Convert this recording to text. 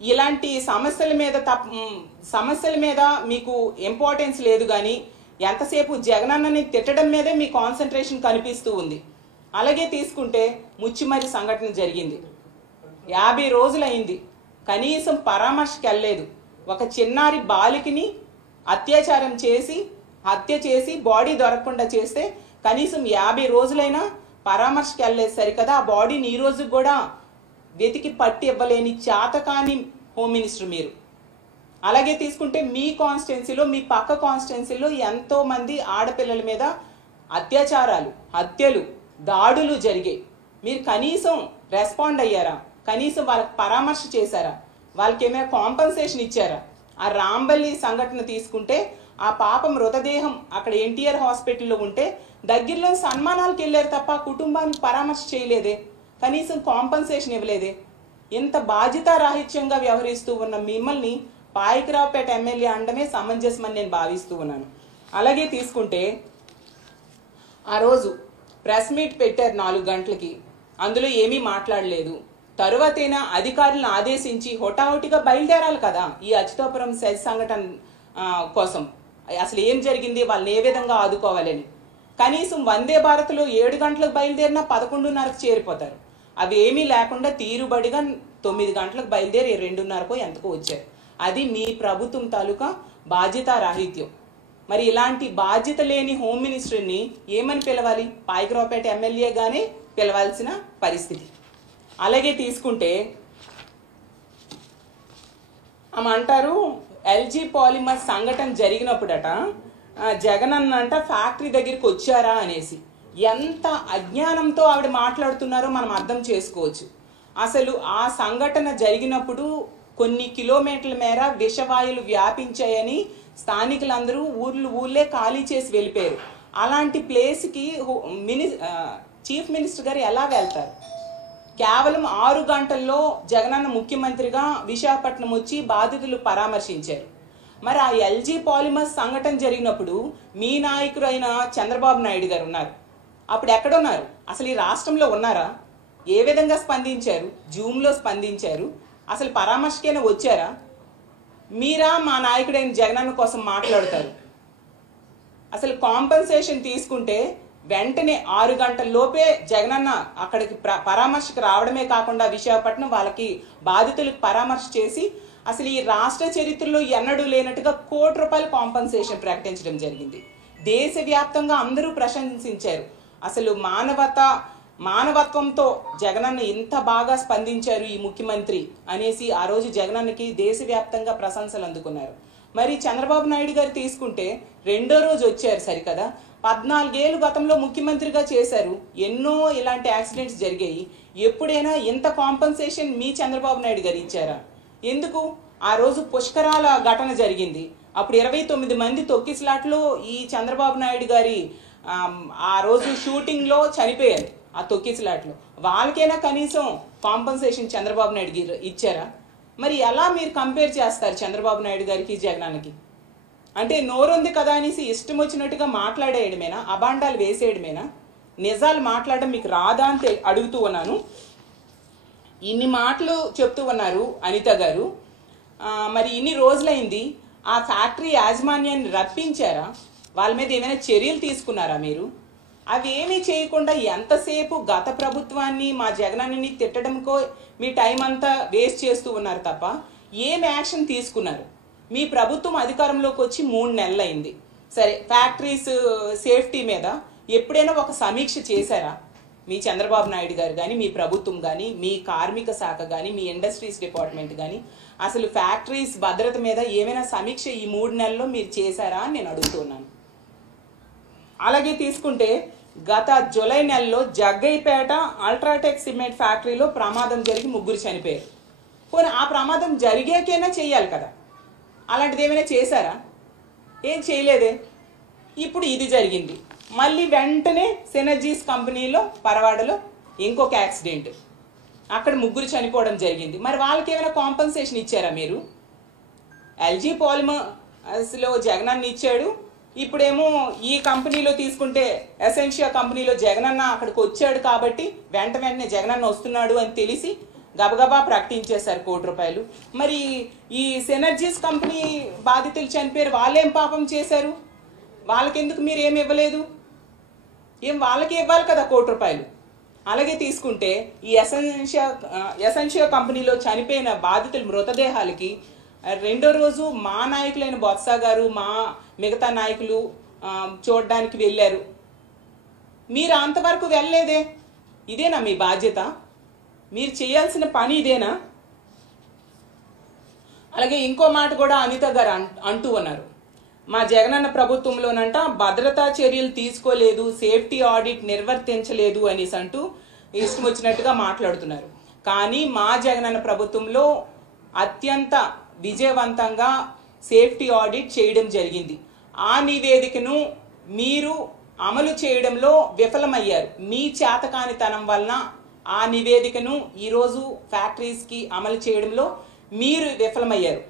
ఇలాంటి సమస్యల మీద మీకు ఇంపార్టెన్స్ లేదు, కానీ ఎంతసేపు జగనన్నని తిట్టడం మీదే మీ కాన్సన్ట్రేషన్ కనిపిస్తూ ఉంది. అలాగే తీసుకుంటే ముచ్చిమరి సంఘటన జరిగింది, 50 రోజులైంది, కనీసం పరామర్శకి వెళ్ళలేదు. ఒక చిన్నారి బాలికని హత్య చేసి బాడీ దొరకకుండా చేస్తే కనీసం 50 రోజులైనా పరామర్శకి వెళ్ళలేదు సరికదా. ఆ బాడీని ఈ రోజు కూడా వెతికి పట్టి ఇవ్వలేని చేతకాని హోమ్ మినిస్టర్ మీరు. అలాగే తీసుకుంటే మీ కాన్స్టిట్యున్సీలో, మీ పక్క కాన్స్టిట్యున్సీలో ఎంతో మంది ఆడపిల్లల మీద అత్యాచారాలు, హత్యలు, దాడులు జరిగాయి. మీరు కనీసం రెస్పాండ్ అయ్యారా? కనీసం వాళ్ళకి పరామర్శ చేశారా? వాళ్ళకి ఏమైనా కాంపన్సేషన్ ఇచ్చారా? ఆ రాంబల్లి సంఘటన తీసుకుంటే ఆ పాప మృతదేహం అక్కడ ఎన్టీఆర్ హాస్పిటల్లో ఉంటే దగ్గరలో సన్మానాలకు వెళ్ళారు తప్ప కుటుంబానికి పరామర్శ చేయలేదే, కనీసం కాంపన్సేషన్ ఇవ్వలేదే. ఇంత బాధ్యతారాహిత్యంగా వ్యవహరిస్తూ ఉన్న మిమ్మల్ని పాయకరావుపేట ఎమ్మెల్యే అనడమే సమంజసమని నేను భావిస్తూ ఉన్నాను. అలాగే తీసుకుంటే ఆ రోజు ప్రెస్ మీట్ పెట్టారు 4 గంటలకి, అందులో ఏమీ మాట్లాడలేదు. తరువాతైనా అధికారులను ఆదేశించి హుటాహుటిగా బయలుదేరాలి కదా ఈ అచ్యుతాపురం సెజ్ సంఘటన కోసం. అసలు ఏం జరిగింది, వాళ్ళని ఏ విధంగా ఆదుకోవాలని. కనీసం వందే భారత్లో 7 గంటలకు బయలుదేరినా 11:30కు చేరిపోతారు. అవి ఏమీ లేకుండా తీరుబడిగా 9 గంటలకు బయలుదేరి 2:30కో ఎంతకో వచ్చారు. అది మీ ప్రభుత్వం తాలూకా బాధ్యతారాహిత్యం. మరి ఇలాంటి బాధ్యత లేని హోమ్ మినిస్టర్ని ఏమని పిలవాలి? పాయకరావుపేట ఎమ్మెల్యేగానే పిలవాల్సిన పరిస్థితి. అలాగే తీసుకుంటే ఆమె అంటారు ఎల్జీ పాలిమర్ సంఘటన జరిగినప్పుడట జగనన్న అంట ఫ్యాక్టరీ దగ్గరికి వచ్చారా అనేసి. ఎంత అజ్ఞానంతో ఆవిడ మాట్లాడుతున్నారో మనం అర్థం చేసుకోవచ్చు. అసలు ఆ సంఘటన జరిగినప్పుడు కొన్ని కిలోమీటర్ల మేర విషవాయువులు వ్యాపించాయని స్థానికులందరూ ఊళ్ళే ఖాళీ చేసి వెళ్ళిపోయారు. అలాంటి ప్లేస్కి చీఫ్ మినిస్టర్ గారు ఎలా వెళ్తారు? కేవలం 6 గంటల్లో జగనన్న ముఖ్యమంత్రిగా విశాఖపట్నం వచ్చి బాధితులు పరామర్శించారు. మరి ఆ ఎల్జీ పాలిమర్స్ సంఘటన జరిగినప్పుడు మీ నాయకుడు అయిన చంద్రబాబు నాయుడు గారు ఉన్నారు. అప్పుడు ఎక్కడున్నారు? అసలు ఈ రాష్ట్రంలో ఉన్నారా? ఏ విధంగా స్పందించారు? జూమ్లో స్పందించారు. అసలు పరామర్శకైనా వచ్చారా? మీరా మా నాయకుడైన జగనన్న కోసం మాట్లాడతారు? అసలు కాంపన్సేషన్ తీసుకుంటే వెంటనే 6 గంటల లోపే జగనన్న అక్కడికి పరామర్శకు రావడమే కాకుండా విశాఖపట్నం వాళ్ళకి బాధితులకు పరామర్శ చేసి అసలు ఈ రాష్ట్ర చరిత్రలో ఎన్నడూ లేనట్టుగా ₹1 కోటి కాంపన్సేషన్ ప్రకటించడం జరిగింది. దేశవ్యాప్తంగా అందరూ ప్రశంసించారు. అసలు మానవత్వంతో జగనన్న ఇంత బాగా స్పందించారు ఈ ముఖ్యమంత్రి అనేసి ఆ రోజు జగనన్నకి దేశవ్యాప్తంగా ప్రశంసలు అందుకున్నారు. మరి చంద్రబాబు నాయుడు గారు తీసుకుంటే 2వ రోజు వచ్చారు సరికదా. 14 ఏళ్ళు గతంలో ముఖ్యమంత్రిగా చేశారు. ఎన్నో ఇలాంటి యాక్సిడెంట్స్ జరిగాయి. ఎప్పుడైనా ఇంత కాంపన్సేషన్ మీ చంద్రబాబు నాయుడు గారు ఇచ్చారా? ఎందుకు? ఆ రోజు పుష్కరాల ఘటన జరిగింది. అప్పుడు 29 మంది తొక్కిసలాట్లో ఈ చంద్రబాబు నాయుడు గారి ఆ రోజు షూటింగ్లో చనిపోయారు. ఆ తొక్కిసలాట్లో వాళ్ళకైనా కనీసం కాంపన్సేషన్ చంద్రబాబు నాయుడు గారు ఇచ్చారా? మరి ఎలా మీరు కంపేర్ చేస్తారు చంద్రబాబు నాయుడు గారికి జగనన్నకి? అంటే నోరుంది కదా అనేసి ఇష్టం వచ్చినట్టుగా మాట్లాడేయడమేనా? అబాండాలు వేసేయడమేనా? నిజాలు మాట్లాడడం మీకు రాదా అని అడుగుతూ ఉన్నాను. ఇన్ని మాటలు చెప్తూ ఉన్నారు అనిత గారు. మరి ఇన్ని రోజులైంది, ఆ ఫ్యాక్టరీ యాజమాన్యాన్ని రప్పించారా? వాళ్ళ మీద ఏమైనా చర్యలు తీసుకున్నారా మీరు? అవి ఏమీ చేయకుండా ఎంతసేపు గత ప్రభుత్వాన్ని మా జగనన్నని తిట్టడంకో మీ టైం అంతా వేస్ట్ చేస్తూ ఉన్నారు తప్ప ఏం యాక్షన్ తీసుకున్నారు? మీ ప్రభుత్వం అధికారంలోకి వచ్చి 3 నెలలు అయింది. సరే, ఫ్యాక్టరీస్ సేఫ్టీ మీద ఎప్పుడైనా ఒక సమీక్ష చేశారా? మీ చంద్రబాబు నాయుడు గారు కానీ, మీ ప్రభుత్వం కానీ, మీ కార్మిక శాఖ కానీ, మీ ఇండస్ట్రీస్ డిపార్ట్మెంట్ కానీ అసలు ఫ్యాక్టరీస్ భద్రత మీద ఏమైనా సమీక్ష ఈ 3 నెలల్లో మీరు చేశారా అని నేను అడుగుతున్నాను. అలాగే తీసుకుంటే గత జూలై నెలలో జగ్గైపేట అల్ట్రాటెక్ సిమెంట్ ఫ్యాక్టరీలో ప్రమాదం జరిగి 3 చనిపోయారు. పోనీ ఆ ప్రమాదం జరిగాకైనా చేయాలి కదా. అలాంటిది ఏమైనా చేశారా? ఏం చేయలేదే. ఇప్పుడు ఇది జరిగింది. మళ్ళీ వెంటనే సినర్జీస్ కంపెనీలో పరవాడలో ఇంకొక యాక్సిడెంట్, అక్కడ 3 చనిపోవడం జరిగింది. మరి వాళ్ళకి ఏమైనా కాంపన్సేషన్ ఇచ్చారా మీరు? ఎల్జీ పాలిమర్స్లో జగనన్న ఇచ్చాడు. ఇప్పుడేమో ఈ కంపెనీలో తీసుకుంటే ఎసెన్షియా కంపెనీలో జగనన్న అక్కడికి వచ్చాడు కాబట్టి వెంటనే జగనన్న వస్తున్నాడు అని తెలిసి గబగబా ప్రకటించేశారు ₹1,00,00,000. మరి ఈ సినర్జీస్ కంపెనీ బాధితులు చనిపోయారు, వాళ్ళేం పాపం చేశారు? వాళ్ళకెందుకు మీరు ఏమి ఇవ్వలేదు? వాళ్ళకి ఇవ్వాలి కదా ₹1,00,00,000. అలాగే తీసుకుంటే ఈ ఎసెన్షియా కంపెనీలో చనిపోయిన బాధితుల మృతదేహాలకి రెండో రోజు మా నాయకులైన బొత్స గారు, మా మిగతా నాయకులు చూడడానికి వెళ్ళారు. మీరు అంతవరకు వెళ్ళలేదే. ఇదేనా మీ బాధ్యత? మీరు చేయాల్సిన పని ఇదేనా? అలాగే ఇంకో మాట కూడా అనిత గారు అంటూ ఉన్నారు, మా జగనన్న ప్రభుత్వంలోనంట భద్రతా చర్యలు తీసుకోలేదు, సేఫ్టీ ఆడిట్ నిర్వర్తించలేదు అనేసి అంటూ ఇష్టం వచ్చినట్టుగా మాట్లాడుతున్నారు. కానీ మా జగనన్న ప్రభుత్వంలో అత్యంత విజయవంతంగా సేఫ్టీ ఆడిట్ చేయడం జరిగింది. ఆ నివేదికను మీరు అమలు చేయడంలో విఫలమయ్యారు. మీ చేతకానితనం వలన ఆ నివేదికను ఈరోజు ఫ్యాక్టరీస్కి అమలు చేయడంలో మీరు విఫలమయ్యారు.